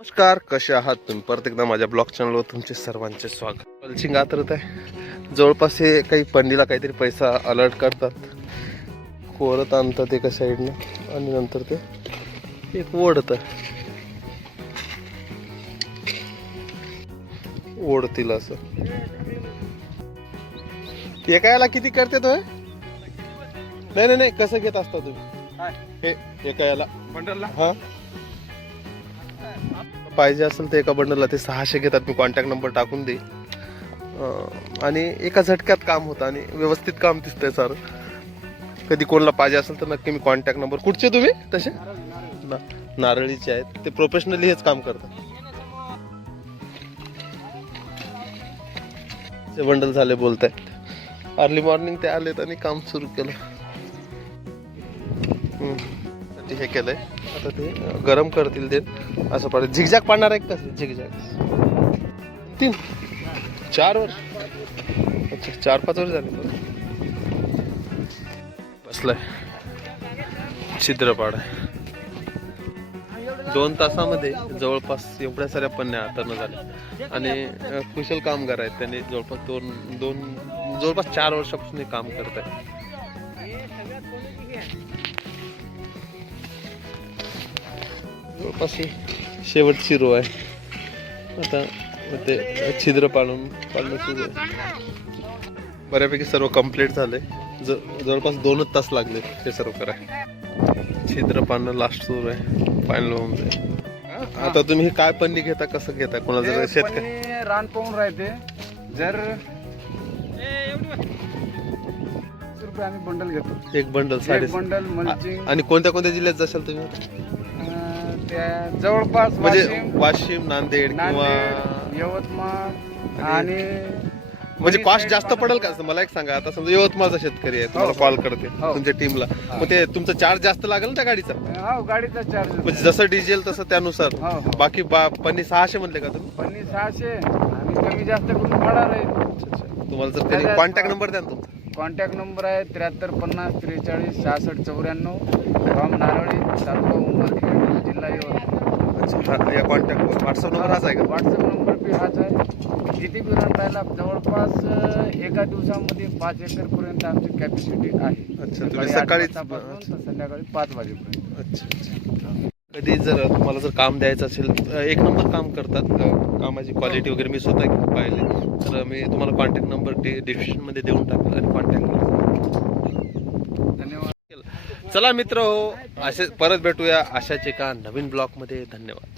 नमस्कार कसे आहात तुम्ही? परत एकदा माझ्या ब्लॉग चॅनलवर तुमचे सर्वांचे स्वागत. पलचिंग आतरत आहे. जवळपास हे काही पंडीला काहीतरी पैसा अलर्ट करतात. कोरत आणतात एका साईडने आणि नंतर ते एक ओढतं. ओढतील असं. एका किती करते तो हे? नाही नाही नाही कसं घेत असता तुम्ही? हे एका याला? बंडलला? हा? पाहिजे असेल तर एका बंडलला ते सहाशे घेतात. मी कॉन्टॅक्ट नंबर टाकून दे आणि एका झटक्यात काम होतं आणि व्यवस्थित काम दिसतंय सर कधी कोणाला पाहिजे असेल तर नक्की मी कॉन्टॅक्ट नंबर कुठचे तुम्ही तसे? ना- नारळीचे आहेत. ते प्रोफेशनली हेच काम करतात. ते बंडल झाले बोलतायत. अर्ली मॉर्निंग ते आलेत आणि काम सुरू केलं. हे केलंय. आता ते गरम करतील ते. असं पडेल. झिगझॅग पाडणार आहे का? कसं झिगझॅग. तीन. चार वर्ष. अच्छा चार पाच वर्ष झाले. बसलाय. छिद्र पाड दोन तासामध्ये जवळपास एवढ्या साऱ्या पन्न्या हातानं झाल्या. आणि कुशल कामगार आहेत. त्यांनी जवळपास दोन दोन जवळपास चार वर्षापासून हे काम करत आहे ही शेवटची रो आहे. आता ते छिद्र पाडून पाडणं सुरू आहे. बऱ्यापैकी सर्व कंप्लीट झाले. ज जवळपास दोनच तास लागले ते सर्व कराय छिद्र पाडणं लास्ट सुरू आहे. फायनल होऊन जाईल. आता तुम्ही हे काय पन्नी घेता कसं घेता? कोणाला जर शेतकरी रान पाहून राहते. जर आम्ही बंडल घेतो. एक बंडल साडे बंडल आणि कोणत्या कोणत्या जिल्ह्यात जाशाल तुम्ही? त्या जवळपास म्हणजे वाशिम, वाशिम नांदेड किंवा नांदेड यवतमाळ आणि म्हणजे कॉस्ट जास्त पडेल का? मला एक सांगा. आता समजा यवतमाळचा शेतकरी आहे तुम्हाला हो. कॉल करते हो. तुमच्या टीमला मग ते तुमचा चार्ज जास्त लागेल त्या गाडीचा? हो गाडीचा चार्ज म्हणजे जसं डिझेल तसं त्यानुसार. हो हो. बाकी बा- पन्नी सहाशे म्हणले का तुम्ही? पन्नी सहाशे आणि कमी जास्त करून अच्छा, अच्छा. तुम्हाला जर त्याच्यात- कॉन्टॅक्ट नंबर द्या ना तुमचा. कॉन्टॅक्ट नंबर आहे त्र्याहत्तर पन्नास त्रेचाळीस सहासष्ट चौऱ्याण्णव गाव नारळी तालुका उमरखेड जिल्हा यवतमाळ अच्छा हा, या कॉन्टॅक्ट व्हॉट्सअप नंबर हाच आहे का? व्हॉट्सअप नंबर बी हाच आहे. किती बी रन राहिला जवळपास एका दिवसामध्ये पाच एकर पर्यंत आमची कॅपॅसिटी आहे. अच्छा तुम्ही सकाळी संध्याकाळी पाच वाजेपर्यंत. अच्छा कधी जर तुम्हाला जर काम द्यायचं असेल एक नंबर काम करतात कामाची क्वालिटी वगैरे मी स्वतः पाहिले. तर मी तुम्हाला कॉन्टॅक्ट नंबर डिस्क्रिप्शनमध्ये देऊन टाकेल आणि कॉन्टॅक्ट धन्यवाद. चला मित्र हो असे परत भेटूया अशाच एका नवीन ब्लॉगमध्ये धन्यवाद.